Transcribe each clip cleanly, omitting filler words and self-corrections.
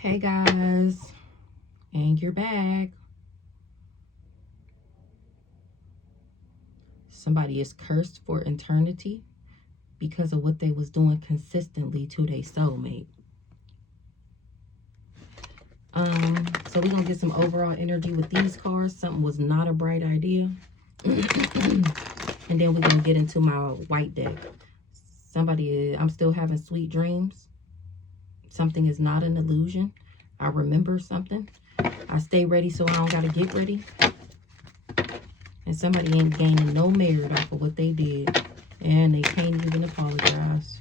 Hey guys, and you're back. Somebody is cursed for eternity because of what they was doing consistently to their soulmate. So we're gonna get some overall energy with these cards. Something was not a bright idea. And then we're gonna get into my white deck. I'm still having sweet dreams. Something is not an illusion. I remember something. I stay ready so I don't gotta get ready. And somebody ain't gaining no merit off of what they did. And they can't even apologize.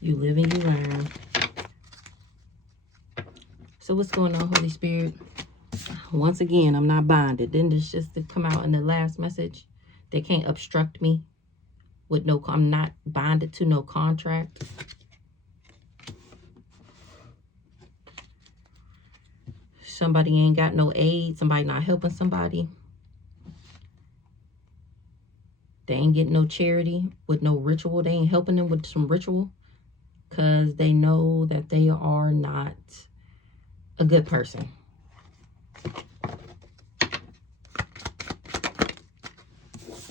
You live and you learn. So what's going on, Holy Spirit? Once again, I'm not bonded. Didn't this just come out in the last message? They can't obstruct me with no, I'm not bonded to no contract. Somebody ain't got no aid. Somebody not helping somebody. They ain't getting no charity with no ritual. They ain't helping them with some ritual because they know that they are not a good person.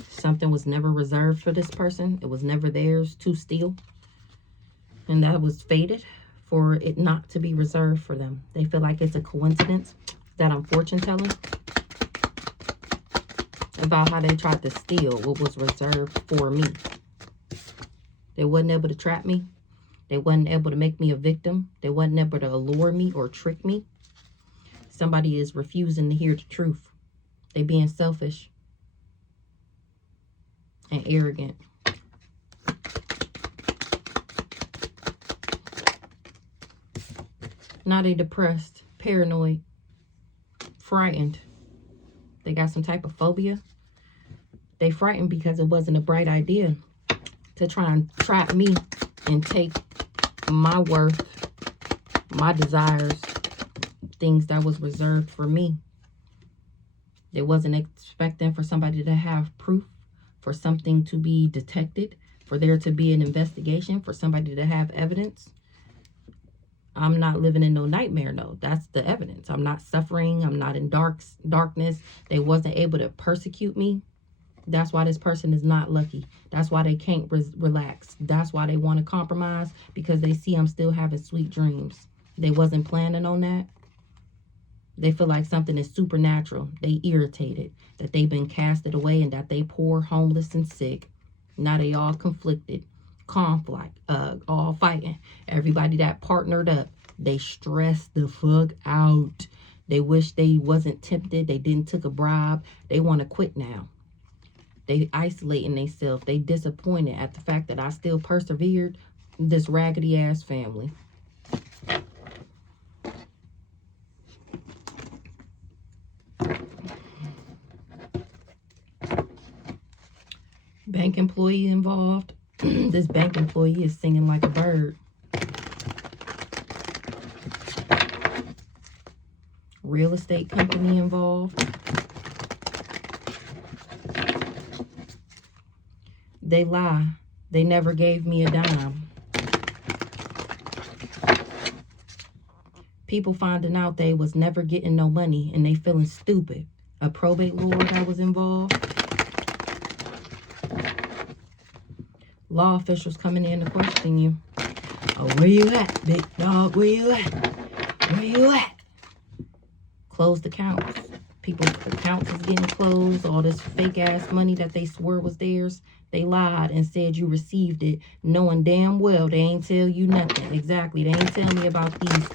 Something was never reserved for this person. It was never theirs to steal. And that was fated for it not to be reserved for them. They feel like it's a coincidence that I'm fortune telling about how they tried to steal what was reserved for me. They wasn't able to trap me. They wasn't able to make me a victim. They wasn't able to allure me or trick me. Somebody is refusing to hear the truth. They being selfish and arrogant. Now they depressed, paranoid, frightened. They got some type of phobia. They frightened because it wasn't a bright idea to try and trap me and take my worth, my desires, things that was reserved for me. They wasn't expecting for somebody to have proof, for something to be detected, for there to be an investigation, for somebody to have evidence. I'm not living in no nightmare, no. That's the evidence. I'm not suffering. I'm not in darkness. They wasn't able to persecute me. That's why this person is not lucky. That's why they can't relax. That's why they want to compromise, because they see I'm still having sweet dreams. They wasn't planning on that. They feel like something is supernatural. They irritated that they've been casted away and that they poor, homeless, and sick. Now they all conflicted. Conflict, all fighting. Everybody that partnered up, they stressed the fuck out. They wish they wasn't tempted. They didn't took a bribe. They want to quit now. They isolating themselves. They disappointed at the fact that I still persevered this raggedy ass family. Bank employee involved. This bank employee is singing like a bird. Real estate company involved. They lie. They never gave me a dime. People finding out they was never getting no money and they feeling stupid. A probate lawyer that was involved. Law officials coming in to question you. Oh, where you at, big dog? Where you at? Where you at? Closed accounts. People's accounts is getting closed. All this fake ass money that they swore was theirs. They lied and said you received it, knowing damn well they ain't tell you nothing. Exactly. They ain't tell me about these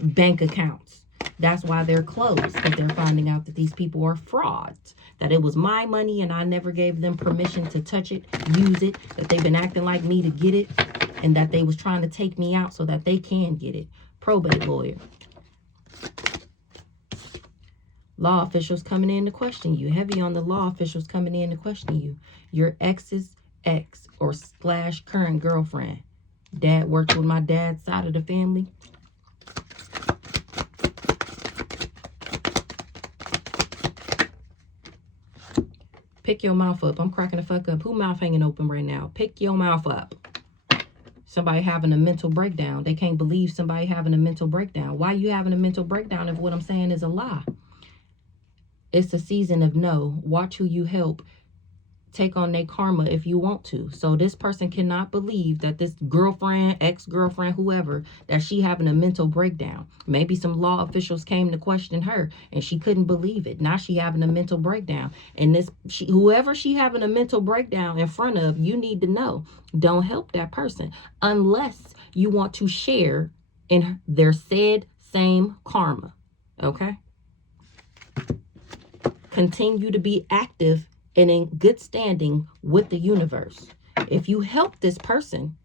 bank accounts. That's why they're closed, because they're finding out that these people are frauds. That it was my money and I never gave them permission to touch it, use it. That they've been acting like me to get it. And that they was trying to take me out so that they can get it. Probate lawyer. Law officials coming in to question you. Heavy on the law officials coming in to question you. Your ex's ex or / current girlfriend. Dad worked with my dad's side of the family. Pick your mouth up. I'm cracking the fuck up. Who mouth hanging open right now? Pick your mouth up. Somebody having a mental breakdown. They can't believe somebody having a mental breakdown. Why you having a mental breakdown if what I'm saying is a lie? It's a season of no. Watch who you help take on their karma if you want to. So this person cannot believe that this girlfriend, ex-girlfriend, whoever, that she having a mental breakdown. Maybe some law officials came to question her and she couldn't believe it. Now she having a mental breakdown. And whoever she having a mental breakdown in front of, you need to know, don't help that person unless you want to share in their said same karma. Okay? Continue to be active and in good standing with the universe. If you help this person,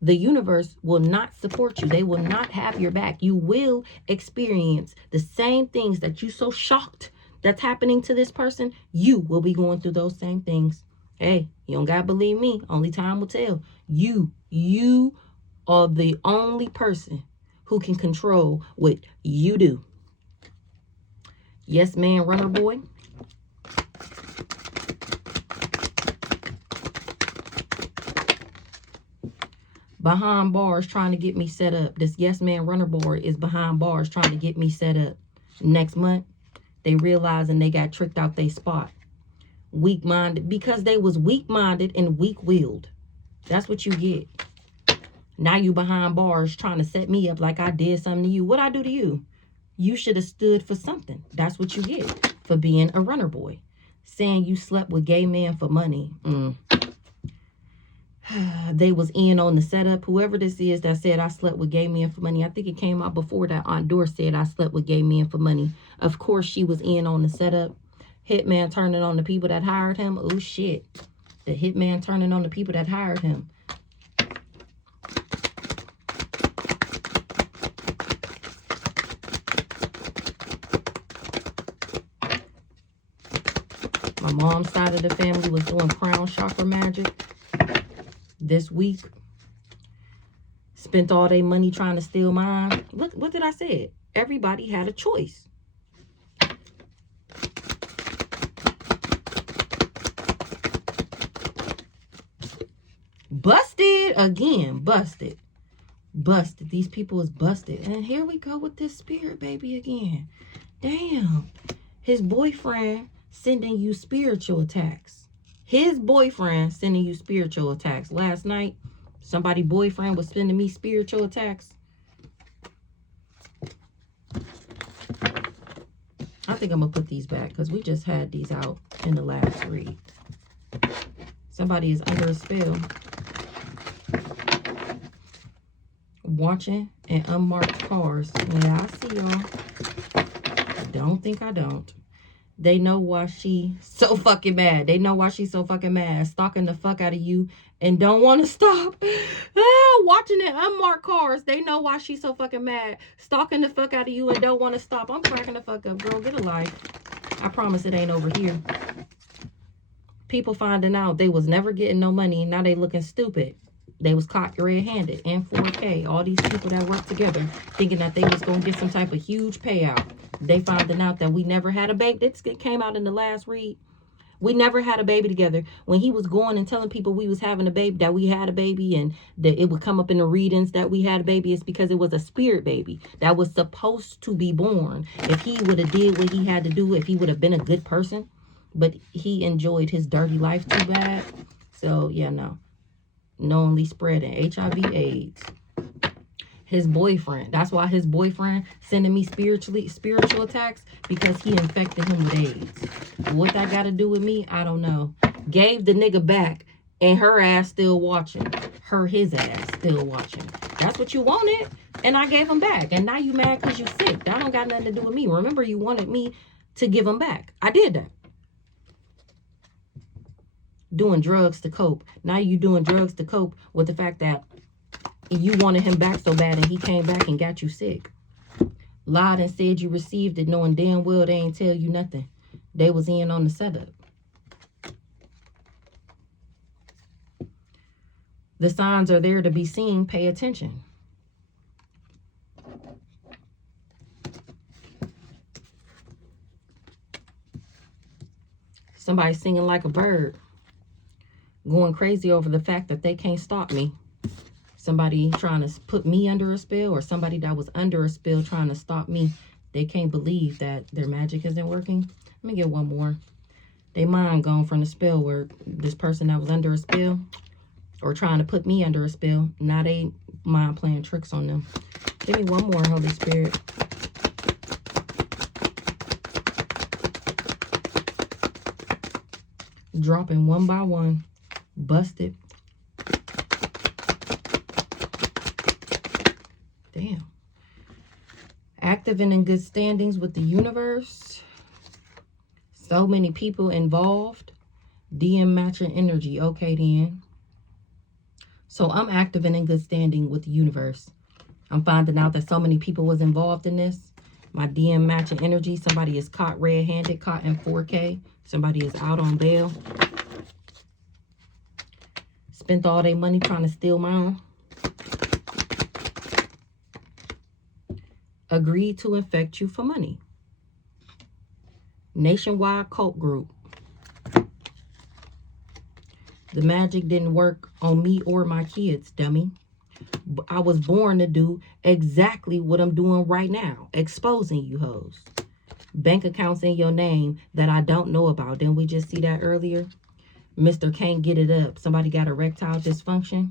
the universe will not support you. They will not have your back. You will experience the same things that you so shocked that's happening to this person. You will be going through those same things. Hey, you don't gotta believe me. Only time will tell. You are the only person who can control what you do. Yes, man, runner boy. Behind bars trying to get me set up. This yes man runner board is behind bars trying to get me set up. Next month, they realizing they got tricked out their spot. Weak-minded, because they was weak-minded and weak-willed. That's what you get. Now you behind bars trying to set me up like I did something to you. What I do to you? You should have stood for something. That's what you get for being a runner boy. Saying you slept with gay men for money. They was in on the setup. Whoever this is that said I slept with gay men for money. I think it came out before that Aunt Dor said I slept with gay men for money. Of course, she was in on the setup. Hitman turning on the people that hired him. Oh, shit. The hitman turning on the people that hired him. My mom's side of the family was doing crown chakra magic this week. Spent all their money trying to steal mine. Look, what did I say? Everybody had a choice. Busted again. Busted. Busted. These people is busted. And here we go with this spirit baby again. Damn. His boyfriend sending you spiritual attacks. His boyfriend sending you spiritual attacks. Last night, somebody's boyfriend was sending me spiritual attacks. I think I'm going to put these back because we just had these out in the last read. Somebody is under a spell. Watching and unmarked cars. Yeah, I see y'all. Don't think I don't. They know why she so fucking mad. They know why she's so fucking mad. Stalking the fuck out of you and don't want to stop. Watching the unmarked cars. They know why she's so fucking mad. Stalking the fuck out of you and don't want to stop. I'm cracking the fuck up, girl. Get a life. I promise it ain't over here. People finding out they was never getting no money. Now they looking stupid. They was caught red-handed in 4K. All these people that work together thinking that they was going to get some type of huge payout. They finding out that we never had a baby. This came out in the last read. We never had a baby together. When he was going and telling people we was having a baby, that we had a baby, and that it would come up in the readings that we had a baby, it's because it was a spirit baby that was supposed to be born. If he would have did what he had to do, if he would have been a good person, but he enjoyed his dirty life too bad. So, yeah, no. Knowingly spreading HIV AIDS. His boyfriend. That's why his boyfriend sending me spiritual attacks, because he infected him with AIDS. What that got to do with me, I don't know. Gave the nigga back and her ass still watching. His ass still watching. That's what you wanted. And I gave him back. And now you mad because you sick. That don't got nothing to do with me. Remember, you wanted me to give him back. I did that. Doing drugs to cope. Now you doing drugs to cope with the fact that you wanted him back so bad and he came back and got you sick. Lied and said you received it knowing damn well they ain't tell you nothing. They was in on the setup. The signs are there to be seen. Pay attention. Somebody singing like a bird. Going crazy over the fact that they can't stop me. Somebody trying to put me under a spell, or somebody that was under a spell trying to stop me. They can't believe that their magic isn't working. Let me get one more. They mind gone from the spell work. This person that was under a spell or trying to put me under a spell, now they mind playing tricks on them. Give me one more, Holy Spirit. Dropping one by one. Busted. Damn. Active and in good standings with the universe. So many people involved. DM matching energy. Okay, then. So I'm active and in good standing with the universe. I'm finding out that so many people was involved in this. My DM matching energy. Somebody is caught red-handed, caught in 4K. Somebody is out on bail. Spent all their money trying to steal my own. Agreed to infect you for money. Nationwide cult group. The magic didn't work on me or my kids, dummy. I was born to do exactly what I'm doing right now. Exposing you hoes. Bank accounts in your name that I don't know about. Didn't we just see that earlier? Mr. Can't get it up. Somebody got erectile dysfunction.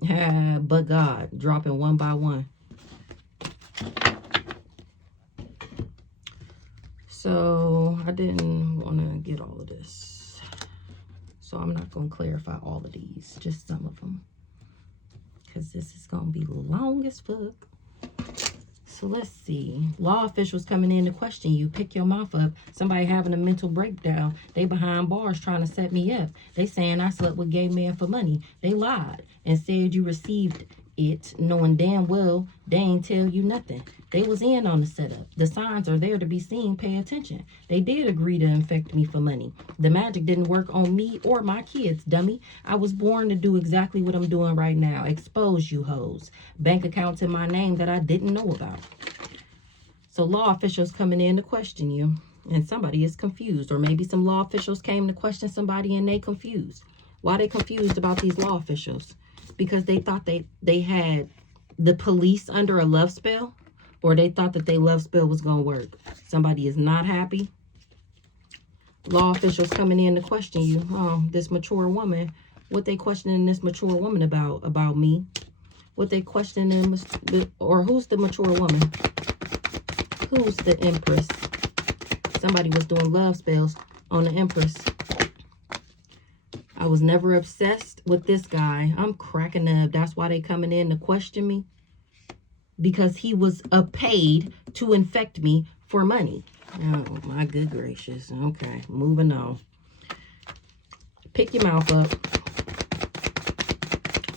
But God. Dropping one by one. So I didn't want to get all of this. So I'm not going to clarify all of these. Just some of them. Because this is going to be long as fuck. So let's see. Law officials coming in to question you. Pick your mouth up. Somebody having a mental breakdown. They behind bars trying to set me up. They saying I slept with gay men for money. They lied and said you received it, knowing damn well they ain't tell you nothing. They was in on the setup. The signs are there to be seen. Pay attention. They did agree to infect me for money. The magic didn't work on me or my kids, dummy. I was born to do exactly what I'm doing right now. Expose you hoes. Bank accounts in my name that I didn't know about. So law officials coming in to question you, and somebody is confused. Or maybe some law officials came to question somebody and they confused. Why they confused about these law officials? Because they thought they had the police under a love spell, or they thought that their love spell was going to work. Somebody is not happy. Law officials coming in to question you. Oh, this mature woman. What they questioning this mature woman about me? What they questioning, or who's the mature woman? Who's the Empress? Somebody was doing love spells on the Empress. I was never obsessed with this guy. I'm cracking up. That's why they coming in to question me. Because he was paid to infect me for money. Oh, my good gracious. Okay, moving on. Pick your mouth up.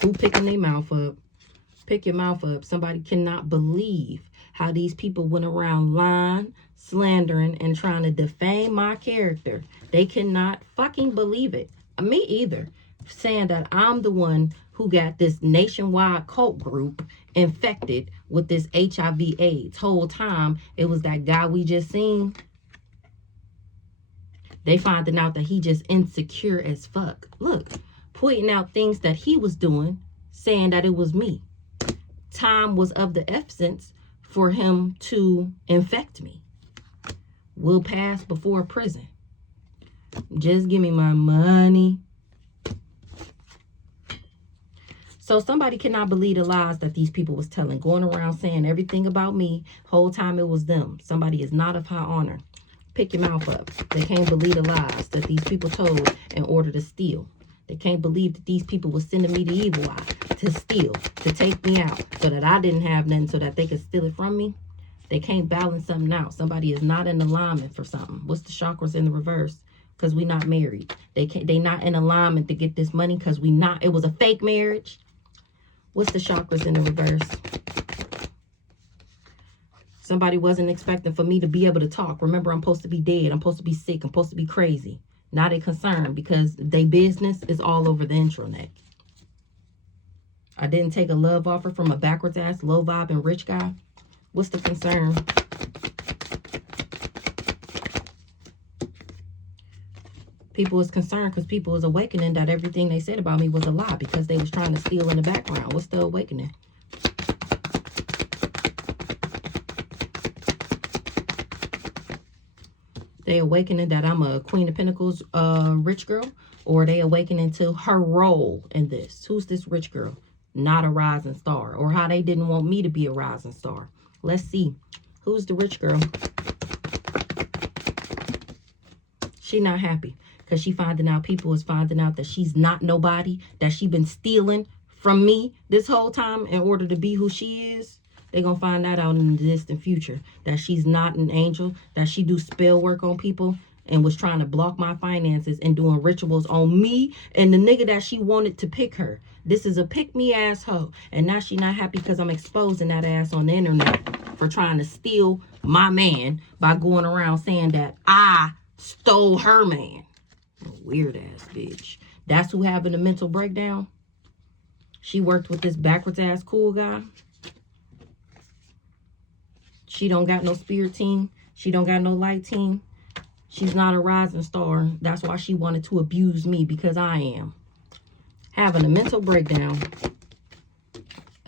Who picking their mouth up? Pick your mouth up. Somebody cannot believe how these people went around lying, slandering, and trying to defame my character. They cannot fucking believe it. Me either. Saying that I'm the one who got this nationwide cult group infected with this HIV/AIDS. Whole time it was that guy we just seen. They finding out that he just insecure as fuck. Look, pointing out things that he was doing, saying that it was me. Time was of the essence for him to infect me. Will pass before prison. Just give me my money. So somebody cannot believe the lies that these people was telling. Going around saying everything about me. Whole time it was them. Somebody is not of high honor. Pick your mouth up. They can't believe the lies that these people told in order to steal. They can't believe that these people were sending me the evil eye to steal, to take me out, so that I didn't have nothing, so that they could steal it from me. They can't balance something out. Somebody is not in alignment for something. What's the chakras in the reverse? Because we not married. They not in alignment to get this money because we not. It was a fake marriage. What's the chakras in the reverse? Somebody wasn't expecting for me to be able to talk. Remember, I'm supposed to be dead. I'm supposed to be sick. I'm supposed to be crazy. Not a concern because they business is all over the intranet. I didn't take a love offer from a backwards ass, low vibe and rich guy. What's the concern? People was concerned because people was awakening that everything they said about me was a lie because they was trying to steal in the background. What's the awakening? They awakening that I'm a Queen of Pentacles rich girl, or they awakening to her role in this. Who's this rich girl? Not a rising star, or how they didn't want me to be a rising star. Let's see. Who's the rich girl? She not happy because she finding out, people is finding out that she's not nobody, that she been stealing from me this whole time in order to be who she is. They're going to find that out in the distant future, that she's not an angel, that she do spell work on people and was trying to block my finances and doing rituals on me and the nigga that she wanted to pick her. This is a pick-me asshole. And now she not happy because I'm exposing that ass on the internet for trying to steal my man by going around saying that I stole her man. Weird ass bitch. That's who having a mental breakdown. She worked with this backwards ass cool guy. She don't got no spirit team. She don't got no light team. She's not a rising star. That's why she wanted to abuse me, because I am. Having a mental breakdown.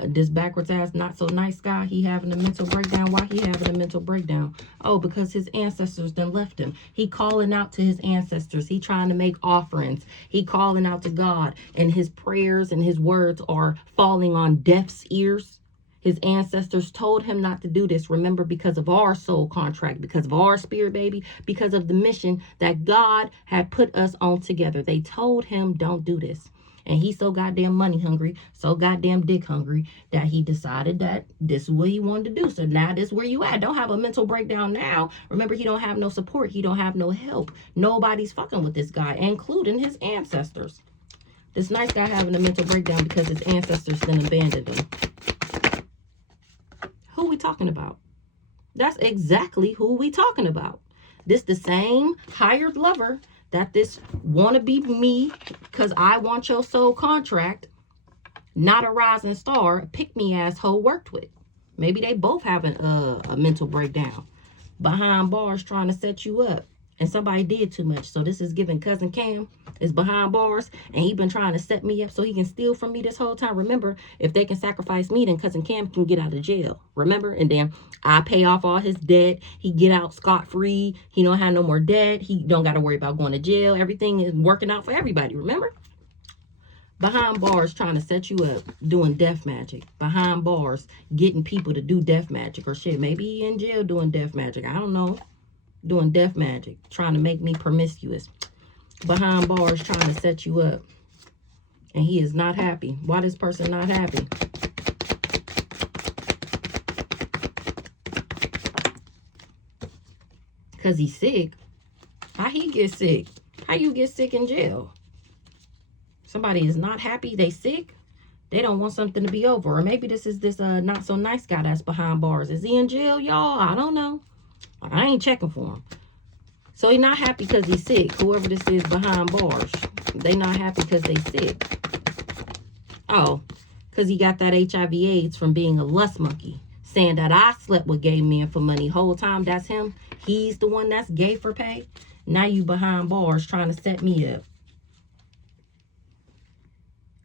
This backwards ass not so nice guy, he having a mental breakdown. Why he having a mental breakdown? Oh, because his ancestors done left him. He calling out to his ancestors. He trying to make offerings. He calling out to God, and his prayers and his words are falling on deaf's ears. His ancestors told him not to do this. Remember, because of our soul contract, because of our spirit baby, because of the mission that God had put us on together. They told him don't do this. And he's so goddamn money hungry, so goddamn dick hungry, that he decided that this is what he wanted to do. So now this is where you at. Don't have a mental breakdown now. Remember, he don't have no support. He don't have no help. Nobody's fucking with this guy, including his ancestors. This nice guy having a mental breakdown because his ancestors then abandoned him. Who we talking about? That's exactly who we talking about. This the same hired lover that this wanna be me because I want your soul contract, not a rising star, pick me asshole worked with. Maybe they both having a mental breakdown behind bars trying to set you up. And somebody did too much. So this is giving Cousin Cam is behind bars, and he been trying to set me up so he can steal from me this whole time. Remember, if they can sacrifice me, then Cousin Cam can get out of jail. Remember? And then I pay off all his debt. He get out scot-free. He don't have no more debt. He don't got to worry about going to jail. Everything is working out for everybody. Remember? Behind bars trying to set you up, doing death magic. Behind bars getting people to do death magic or shit. Maybe he in jail doing death magic. I don't know. Doing death magic, trying to make me promiscuous. Behind bars trying to set you up. And he is not happy. Why this person not happy? Because he's sick. How he get sick? How you get sick in jail? Somebody is not happy, they sick. They don't want something to be over. Or maybe this is this not so nice guy that's behind bars. Is he in jail, y'all? I don't know. I ain't checking for him. So he not happy because he's sick. Whoever this is behind bars, they not happy because they sick. Oh, because he got that HIV AIDS from being a lust monkey. Saying that I slept with gay men for money. Whole time that's him. He's the one that's gay for pay. Now you behind bars trying to set me up.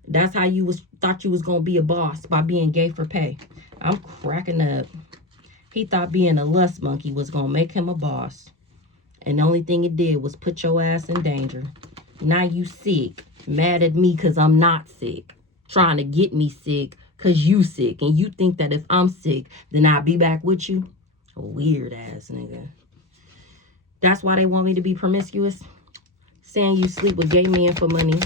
That's how you thought you was going to be a boss, by being gay for pay. I'm cracking up. He thought being a lust monkey was going to make him a boss. And the only thing it did was put your ass in danger. Now you sick. Mad at me because I'm not sick. Trying to get me sick because you sick. And you think that if I'm sick, then I'll be back with you? A weird ass nigga. That's why they want me to be promiscuous. Saying you sleep with gay men for money.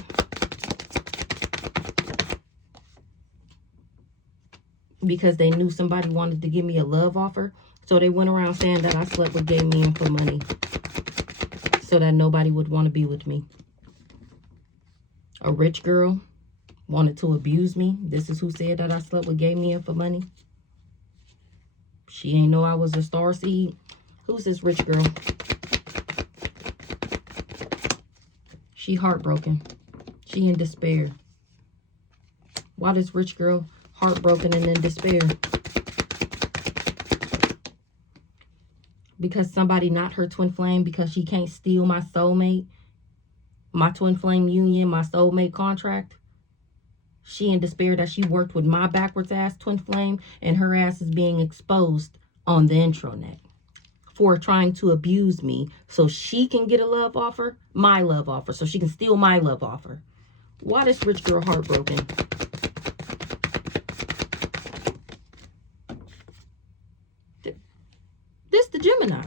Because they knew somebody wanted to give me a love offer. So they went around saying that I slept with gay men for money. So that nobody would want to be with me. A rich girl wanted to abuse me. This is who said that I slept with gay men for money. She ain't know I was a star seed. Who's this rich girl? She heartbroken. She in despair. Why this rich girl heartbroken and in despair? Because somebody not her twin flame, because she can't steal my soulmate. my twin flame union, my soulmate contract. She in despair that she worked with my backwards ass twin flame, and her ass is being exposed on the intranet for trying to abuse me so she can get a love offer, my love offer, so she can steal my love offer. Why this rich girl heartbroken? This the Gemini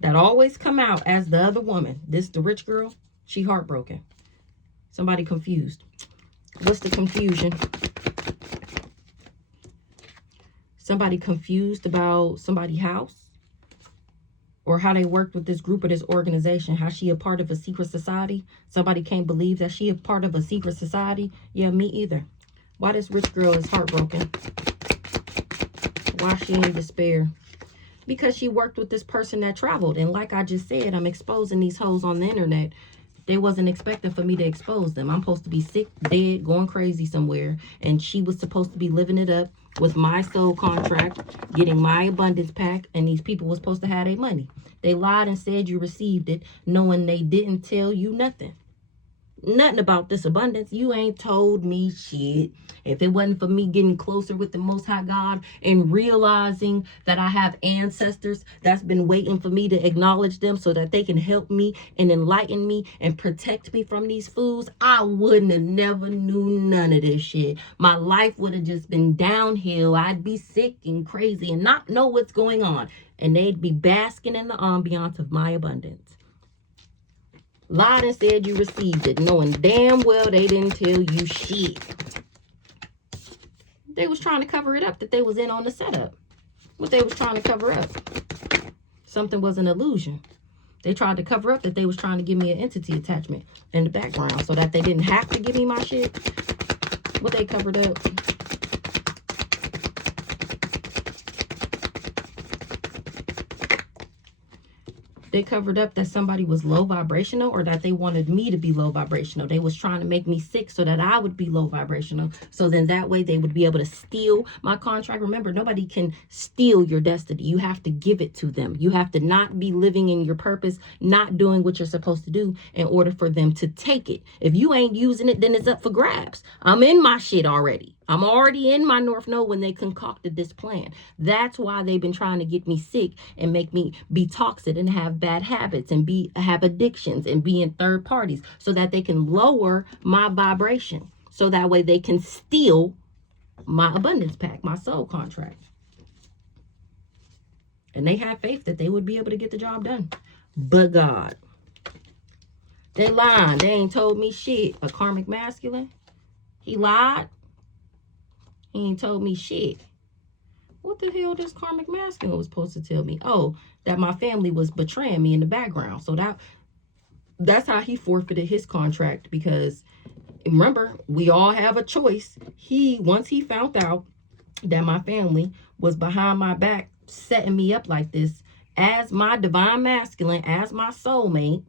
that always come out as the other woman. This the rich girl, she heartbroken. Somebody confused. What's the confusion? Somebody confused about somebody's house, or how they worked with this group or this organization. How she a part of a secret society. Somebody can't believe that she a part of a secret society. Yeah, me either. Why this rich girl is heartbroken? Why she in despair? Because she worked with this person that traveled. And like I just said, I'm exposing these hoes on the internet. They wasn't expecting for me to expose them. I'm supposed to be sick, dead, going crazy somewhere. And she was supposed to be living it up with my soul contract, getting my abundance pack. And these people were supposed to have their money. They lied and said you received it, knowing they didn't tell you nothing. Nothing about this abundance. You ain't told me shit. If it wasn't for me getting closer with the Most High God and realizing that I have ancestors that's been waiting for me to acknowledge them so that they can help me and enlighten me and protect me from these fools, I wouldn't have never knew none of this shit. My life would have just been downhill. I'd be sick and crazy and not know what's going on. And they'd be basking in the ambiance of my abundance. Lied and said you received it, knowing damn well they didn't tell you shit. They was trying to cover it up that they was in on the setup. What they was trying to cover up? Something was an illusion. They tried to cover up that they was trying to give me an entity attachment in the background so that they didn't have to give me my shit. What they covered up? They covered up that somebody was low vibrational, or that they wanted me to be low vibrational. They was trying to make me sick so that I would be low vibrational. So then that way they would be able to steal my contract. Remember, nobody can steal your destiny. You have to give it to them. You have to not be living in your purpose, not doing what you're supposed to do in order for them to take it. If you ain't using it, then it's up for grabs. I'm in my shit already. I'm already in my North Node when they concocted this plan. That's why they've been trying to get me sick and make me be toxic and have bad habits and have addictions and be in third parties so that they can lower my vibration. So that way they can steal my abundance pack, my soul contract. And they had faith that they would be able to get the job done. But God. They lied. They ain't told me shit. A karmic masculine. He lied. He ain't told me shit. What the hell this karmic masculine was supposed to tell me? Oh, that my family was betraying me in the background. So that's how he forfeited his contract. Because remember, we all have a choice. Once he found out that my family was behind my back, setting me up like this, as my divine masculine, as my soulmate,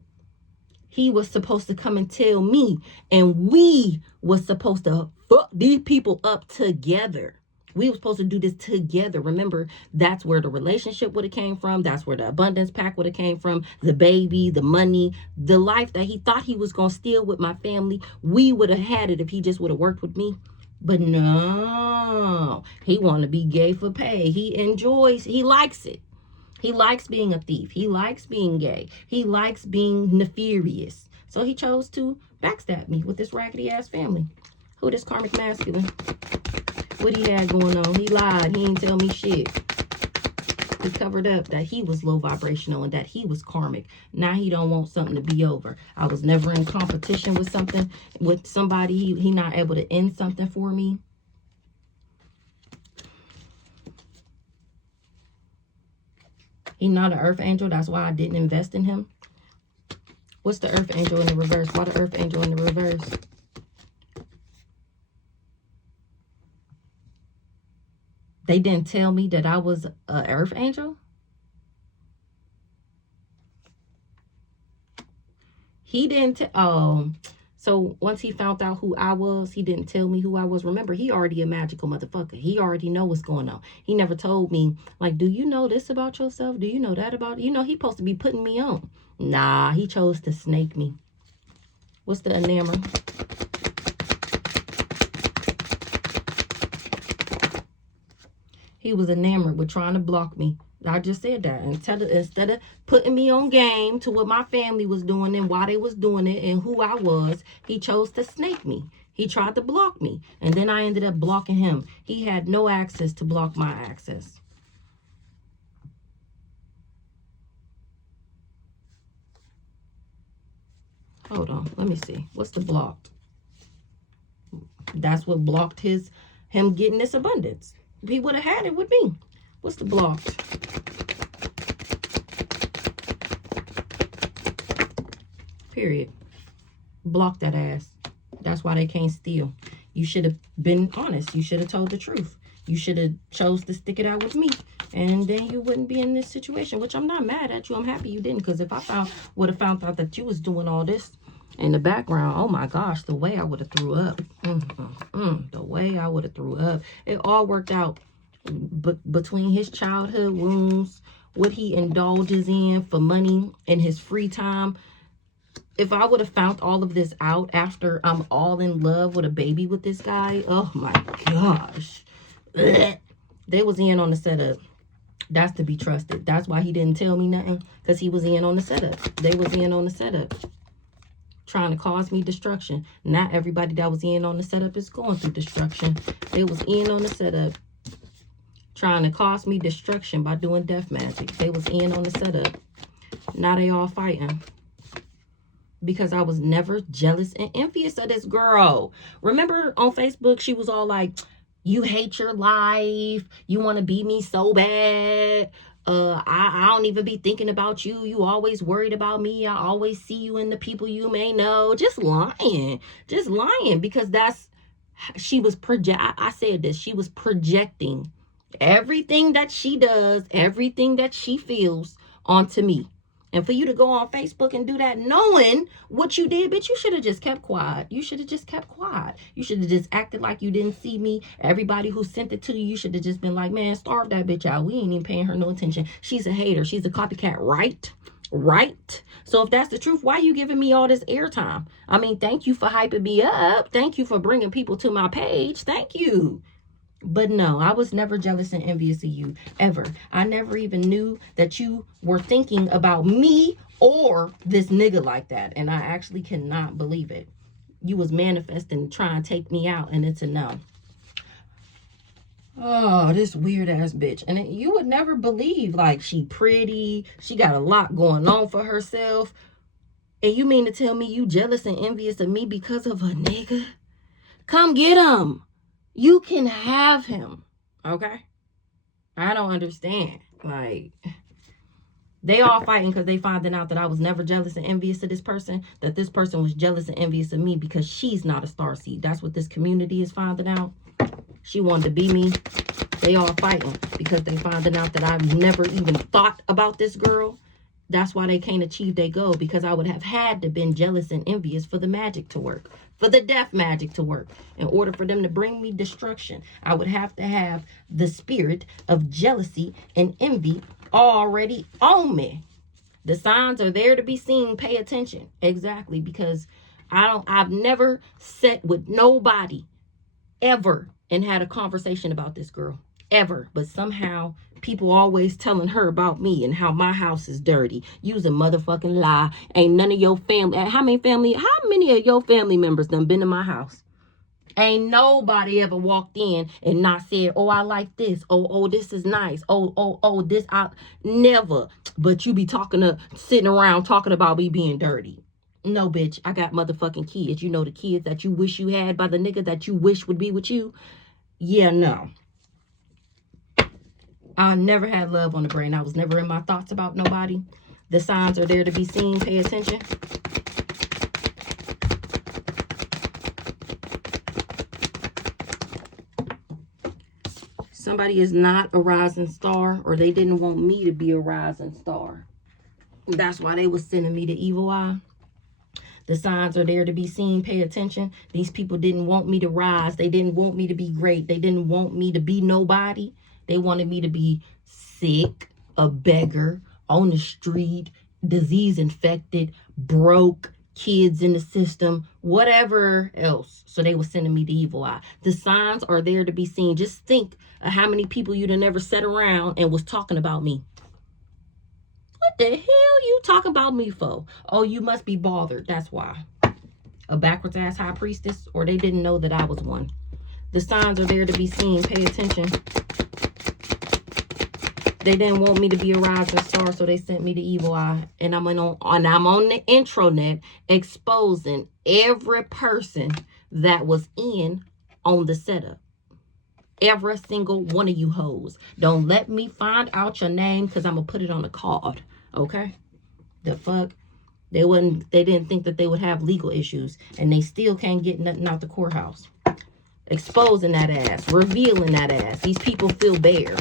he was supposed to come and tell me, and we was supposed to fuck these people up together. We were supposed to do this together. Remember, that's where the relationship would have came from. That's where the abundance pack would have came from. The baby, the money, the life that he thought he was going to steal with my family. We would have had it if he just would have worked with me. But no, he want to be gay for pay. He likes it. He likes being a thief. He likes being gay. He likes being nefarious. So he chose to backstab me with this raggedy ass family. Who this karmic masculine? What he had going on? He lied. He ain't tell me shit. He covered up that he was low vibrational and that he was karmic. Now he don't want something to be over. I was never in competition with somebody. He not able to end something for me. He's not an earth angel. That's why I didn't invest in him. What's the earth angel in the reverse? Why the earth angel in the reverse? They didn't tell me that I was an earth angel? He didn't so once he found out who I was, he didn't tell me who I was. Remember, he already a magical motherfucker. He already know what's going on. He never told me, like, do you know this about yourself? Do you know that about, he supposed to be putting me on. Nah, he chose to snake me. What's the enamel? He was enamored with trying to block me. I just said that. Instead of putting me on game to what my family was doing and why they was doing it and who I was, he chose to snake me. He tried to block me. And then I ended up blocking him. He had no access to block my access. Hold on. Let me see. What's the blocked? That's what blocked him getting this abundance. He would have had it with me. What's the blocked? Period. Block that ass. That's why they can't steal. You should have been honest. You should have told the truth. You should have chose to stick it out with me. And then you wouldn't be in this situation, which I'm not mad at you. I'm happy you didn't, because if I would have found out that you was doing all this in the background, oh my gosh, the way I would have threw up. The way I would have threw up. It all worked out between his childhood wounds, what he indulges in for money in his free time. If I would have found all of this out after I'm all in love with a baby with this guy, oh my gosh. They was in on the setup. That's to be trusted. That's why he didn't tell me nothing, because he was in on the setup. They was in on the setup, trying to cause me destruction. Not everybody that was in on the setup is going through destruction. They was in on the setup, trying to cause me destruction by doing death magic. They was in on the setup. Now they all fighting. Because I was never jealous and envious of this girl. Remember on Facebook, she was all like, you hate your life. You want to be me so bad. I don't even be thinking about you. You always worried about me. I always see you in the people you may know. Just lying. Just lying. Because she was I said this. She was projecting everything that she does, everything that she feels onto me. And for you to go on Facebook and do that knowing what you did, bitch, you should have just kept quiet. You should have just kept quiet. You should have just acted like you didn't see me. Everybody who sent it to you, you should have just been like, man, starve that bitch out. We ain't even paying her no attention. She's a hater. She's a copycat, right? Right? So if that's the truth, why are you giving me all this airtime? I mean, thank you for hyping me up. Thank you for bringing people to my page. Thank you. But no, I was never jealous and envious of you, ever. I never even knew that you were thinking about me or this nigga like that. And I actually cannot believe it. You was manifesting, trying to take me out, and it's a no. Oh, this weird ass bitch. And you would never believe, like, she pretty. She got a lot going on for herself. And you mean to tell me you jealous and envious of me because of a nigga? Come get him. You can have him, okay? I don't understand. Like, they all fighting because they finding out that I was never jealous and envious of this person, that this person was jealous and envious of me because she's not a starseed. That's what this community is finding out. She wanted to be me. They all fighting because they finding out that I've never even thought about this girl. That's why they can't achieve their goal, because I would have had to been jealous and envious for the magic to work, for the death magic to work. In order for them to bring me destruction, I would have to have the spirit of jealousy and envy already on me. The signs are there to be seen. Pay attention. Exactly, because I've never sat with nobody ever and had a conversation about this girl. Ever. But somehow people always telling her about me and how my house is dirty. You's a motherfucking lie. Ain't none of your family. How many of your family members done been in my house? Ain't nobody ever walked in and not said, oh, I like this. Oh, this is nice. Oh, this. Never. But you be sitting around talking about me being dirty. No, bitch. I got motherfucking kids. You know, the kids that you wish you had by the nigga that you wish would be with you. Yeah, no. I never had love on the brain. I was never in my thoughts about nobody. The signs are there to be seen. Pay attention. Somebody is not a rising star, or they didn't want me to be a rising star. That's why they was sending me the evil eye. The signs are there to be seen. Pay attention. These people didn't want me to rise. They didn't want me to be great. They didn't want me to be nobody. They wanted me to be sick, a beggar, on the street, disease infected, broke, kids in the system, whatever else. So they were sending me the evil eye. The signs are there to be seen. Just think of how many people you'd have never sat around and was talking about me. What the hell you talking about me for? Oh, you must be bothered. That's why. A backwards ass high priestess, or they didn't know that I was one. The signs are there to be seen. Pay attention. They didn't want me to be a rising star, so they sent me the evil eye. And I'm on the intranet exposing every person that was in on the setup. Every single one of you hoes. Don't let me find out your name, because I'm going to put it on the card. Okay? The fuck? They didn't think that they would have legal issues, and they still can't get nothing out the courthouse. Exposing that ass. Revealing that ass. These people feel bare.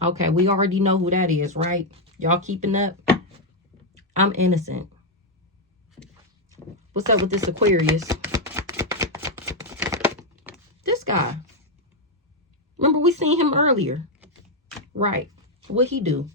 Okay, we already know who that is, right? Y'all keeping up? I'm innocent. What's up with this Aquarius? This guy. Remember, we seen him earlier. Right. What'd he do?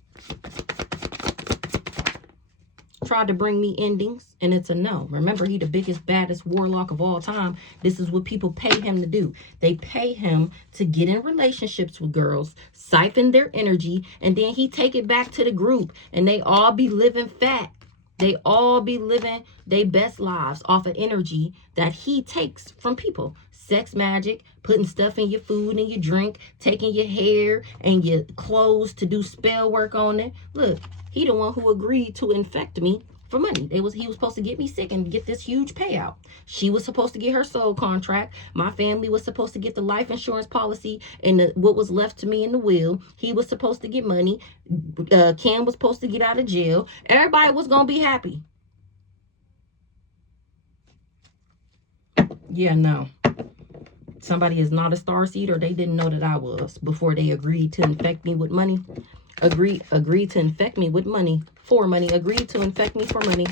Tried to bring me endings, and it's a no. Remember, he the biggest, baddest warlock of all time. This is what people pay him to do. They pay him to get in relationships with girls, siphon their energy, and then he take it back to the group, and they all be living fat. They all be living their best lives off of energy that he takes from people. Sex magic, putting stuff in your food and your drink, taking your hair and your clothes to do spell work on it. Look, he the one who agreed to infect me for money. He was supposed to get me sick and get this huge payout. She was supposed to get her soul contract. My family was supposed to get the life insurance policy and what was left to me in the will. He was supposed to get money. Cam was supposed to get out of jail. Everybody was going to be happy. Yeah, no. Somebody is not a starseed, or they didn't know that I was before they agreed to infect me with money. Agreed to infect me with money. For money. Agreed to infect me for money.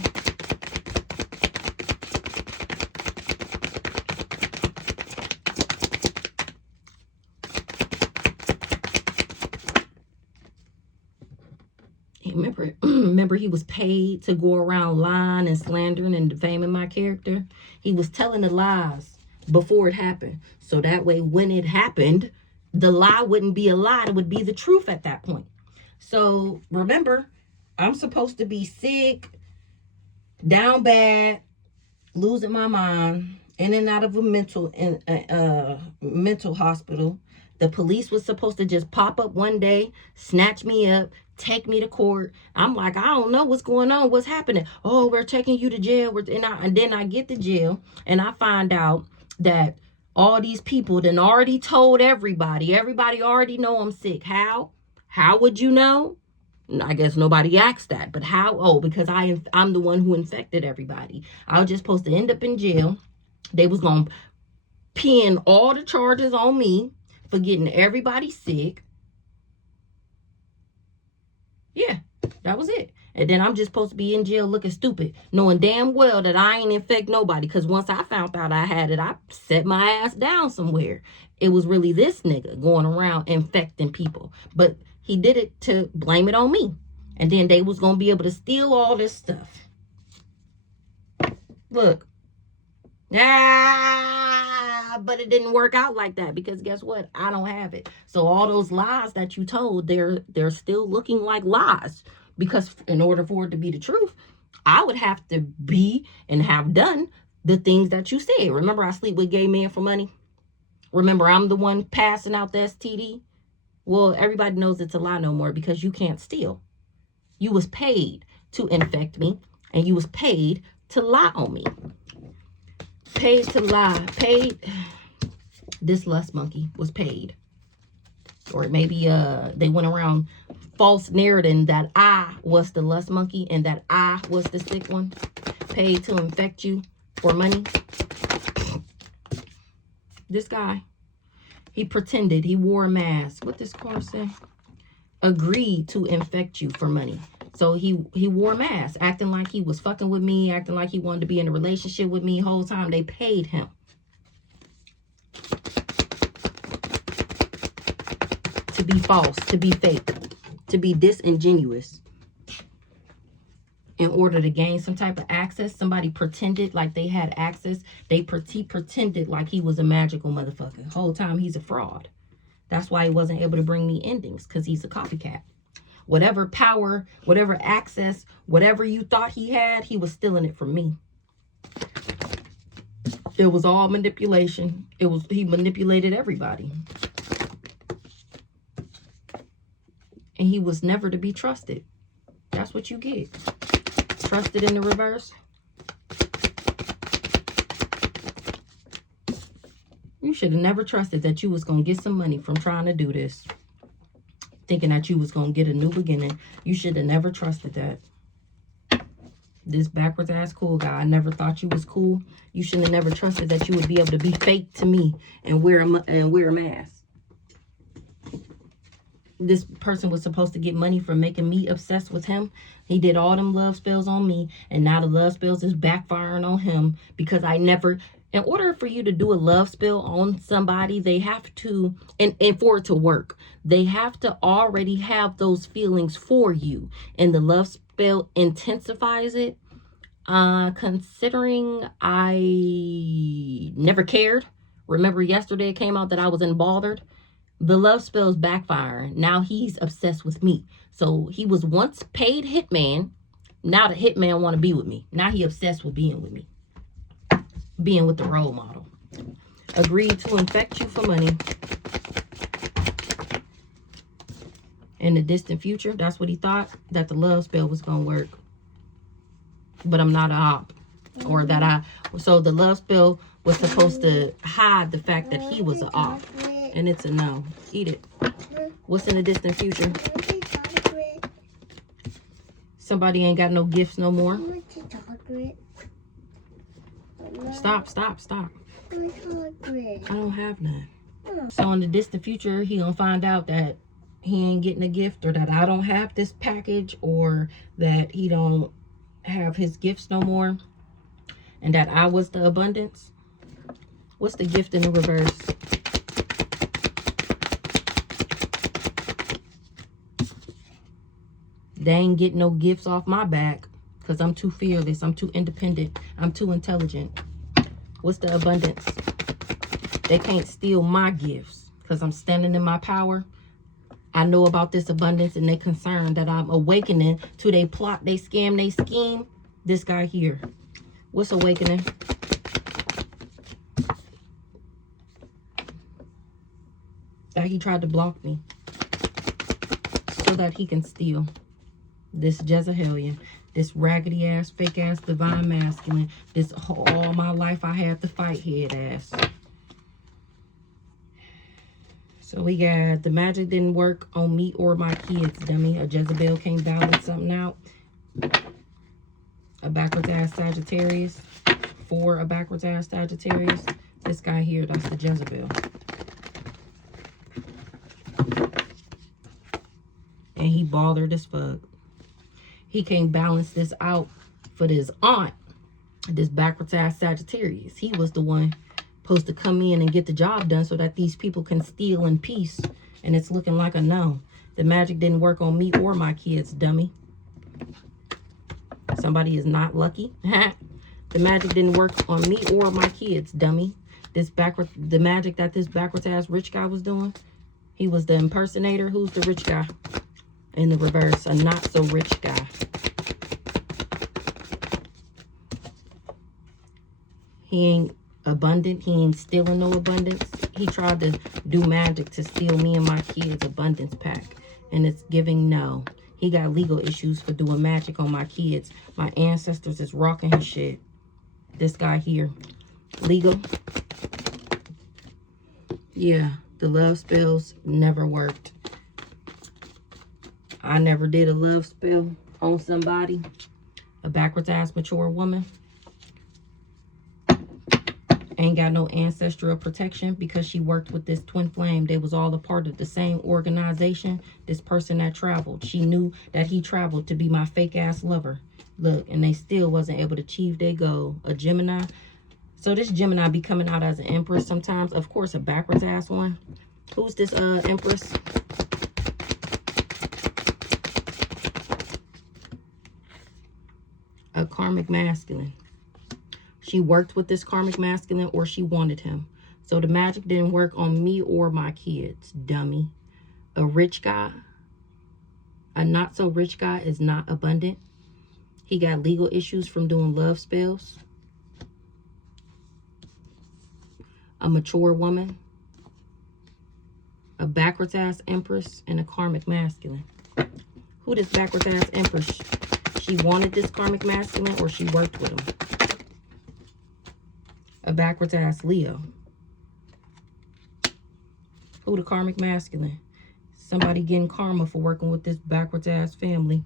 Remember he was paid to go around lying and slandering and defaming my character. He was telling the lies before it happened. So that way when it happened, the lie wouldn't be a lie. It would be the truth at that point. So remember, I'm supposed to be sick, down bad, losing my mind, in and out of a mental hospital. The police was supposed to just pop up one day, snatch me up, take me to court. I'm like, I don't know what's going on. What's happening? Oh, we're taking you to jail. And then I get to jail and I find out that all these people then already told everybody. Everybody already know I'm sick. How? How would you know? I guess nobody asked that. But how? Oh, because I'm the one who infected everybody. I was just supposed to end up in jail. They was going to pin all the charges on me for getting everybody sick. Yeah, that was it. And then I'm just supposed to be in jail looking stupid, knowing damn well that I ain't infect nobody. Because once I found out I had it, I set my ass down somewhere. It was really this nigga going around infecting people. But he did it to blame it on me. And then they was going to be able to steal all this stuff. Look. But it didn't work out like that, because guess what? I don't have it. So all those lies that you told, they're still looking like lies, because in order for it to be the truth, I would have to be and have done the things that you said. Remember, I sleep with gay men for money. Remember, I'm the one passing out the STD. Well, everybody knows it's a lie no more, because you can't steal. You was paid to infect me, and you was paid to lie on me. Paid to lie. Paid. This lust monkey was paid. Or maybe they went around false narrating that I was the lust monkey and that I was the sick one. Paid to infect you for money. This guy, he pretended. He wore a mask. What this card say? Agreed to infect you for money. So he wore a mask, acting like he was fucking with me, acting like he wanted to be in a relationship with me. Whole time they paid him to to be false, to be fake, to be disingenuous. In order to gain some type of access, somebody pretended like they had access. He pretended like he was a magical motherfucker. The whole time he's a fraud. That's why he wasn't able to bring me endings, because he's a copycat. Whatever power, whatever access, whatever you thought he had, he was stealing it from me. It was all manipulation. He manipulated everybody. And he was never to be trusted. That's what you get. Trusted in the reverse. You should have never trusted that you was going to get some money from trying to do this. Thinking that you was going to get a new beginning. You should have never trusted that. This backwards ass cool guy. I never thought you was cool. You should have never trusted that you would be able to be fake to me and wear a mask. This person was supposed to get money from making me obsessed with him. He did all them love spells on me, and now the love spells is backfiring on him because I never... In order for you to do a love spell on somebody, they have to, and for it to work, they have to already have those feelings for you. And the love spell intensifies it. Considering I never cared. Remember yesterday it came out that I was unbothered. The love spell's backfiring. Now he's obsessed with me. So he was once paid hitman. Now the hitman want to be with me. Now he obsessed with being with me. Being with the role model. Agreed to infect you for money. In the distant future, that's what he thought, that the love spell was going to work. But I'm not an op. Or that so the love spell was supposed to hide the fact that he was an op. And it's a no. Eat it. What's in the distant future? Somebody ain't got no gifts no more. Stop. I don't have none. So in the distant future, he gonna find out that he ain't getting a gift, or that I don't have this package, or that he don't have his gifts no more, and that I was the abundance. What's the gift in the reverse? They ain't getting no gifts off my back because I'm too fearless. I'm too independent. I'm too intelligent. What's the abundance? They can't steal my gifts because I'm standing in my power. I know about this abundance, and they concerned that I'm awakening to they plot, they scam, they scheme. This guy here. What's awakening? That he tried to block me so that he can steal. This Jezebelian, this raggedy ass, fake ass, divine masculine, this all my life I had to fight head ass. So we got the magic didn't work on me or my kids, dummy. A Jezebel came balance something out. A backwards ass Sagittarius. For a backwards ass Sagittarius. This guy here, that's the Jezebel. And he bothered as fuck. He can't balance this out for this aunt, this backwards ass Sagittarius. He was the one supposed to come in and get the job done so that these people can steal in peace. And it's looking like a no. The magic didn't work on me or my kids, dummy. Somebody is not lucky. The magic didn't work on me or my kids, dummy. The magic that this backwards ass rich guy was doing, he was the impersonator. Who's the rich guy? In the reverse, a not so rich guy. He ain't abundant. He ain't stealing no abundance. He tried to do magic to steal me and my kids' abundance pack. And it's giving no. He got legal issues for doing magic on my kids. My ancestors is rocking his shit. This guy here. Legal. Yeah, the love spells never worked. I never did a love spell on somebody. A backwards ass mature woman. Ain't got no ancestral protection because she worked with this twin flame. They was all a part of the same organization. This person that traveled. She knew that he traveled to be my fake ass lover. Look, and they still wasn't able to achieve their goal. A Gemini. So this Gemini be coming out as an empress sometimes. Of course, a backwards ass one. Who's this empress? karmic masculine. She worked with this karmic masculine or she wanted him. So the magic didn't work on me or my kids, dummy. A rich guy, a not so rich guy is not abundant. He got legal issues from doing love spells. A mature woman, a backwards ass empress, and a karmic masculine. Who this backwards ass empress? She wanted this karmic masculine or she worked with him. A backwards ass Leo. Who the karmic masculine? Somebody getting karma for working with this backwards ass family.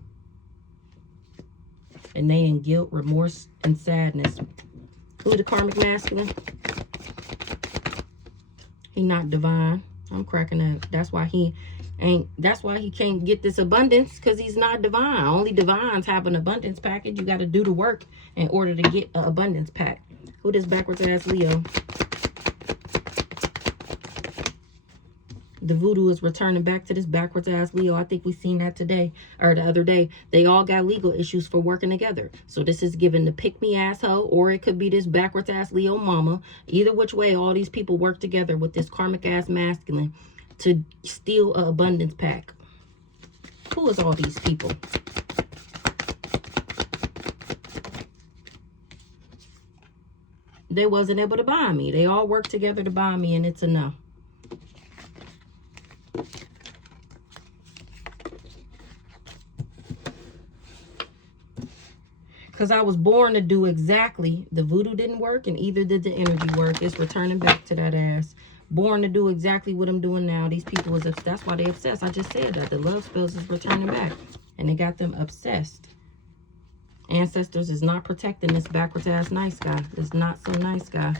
And they in guilt, remorse, and sadness. Who the karmic masculine? He not divine. I'm cracking up. That's why he can't get this abundance, because he's not divine. Only divines have an abundance package. You got to do the work in order to get an abundance pack. Who this backwards ass Leo? The voodoo is returning back to this backwards ass Leo. I think we seen that today or the other day. They all got legal issues for working together. So this is given the pick me asshole, or it could be this backwards ass Leo mama. Either which way, all these people work together with this karmic ass masculine to steal an abundance pack. Who is all these people? They wasn't able to buy me. They all work together to buy me, and it's a no. Because I was born to do exactly. The voodoo didn't work, and either did the energy work. It's returning back to that ass. Born to do exactly what I'm doing now. These people was obsessed. That's why they obsessed. I just said that. The love spells is returning back. And it got them obsessed. Ancestors is not protecting this backwards ass nice guy. This not so nice guy.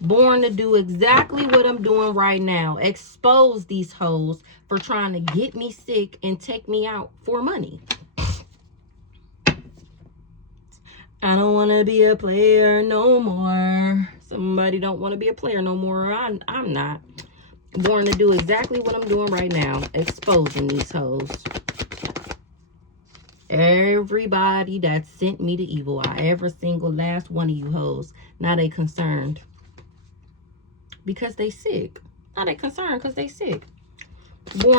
Born to do exactly what I'm doing right now. Expose these hoes for trying to get me sick and take me out for money. I don't want to be a player no more. Somebody don't want to be a player no more. I'm not. Born to do exactly what I'm doing right now. Exposing these hoes. Everybody that sent me the evil eye. Every single last one of you hoes. Now they concerned. Because they sick. Now they concerned because they sick. Born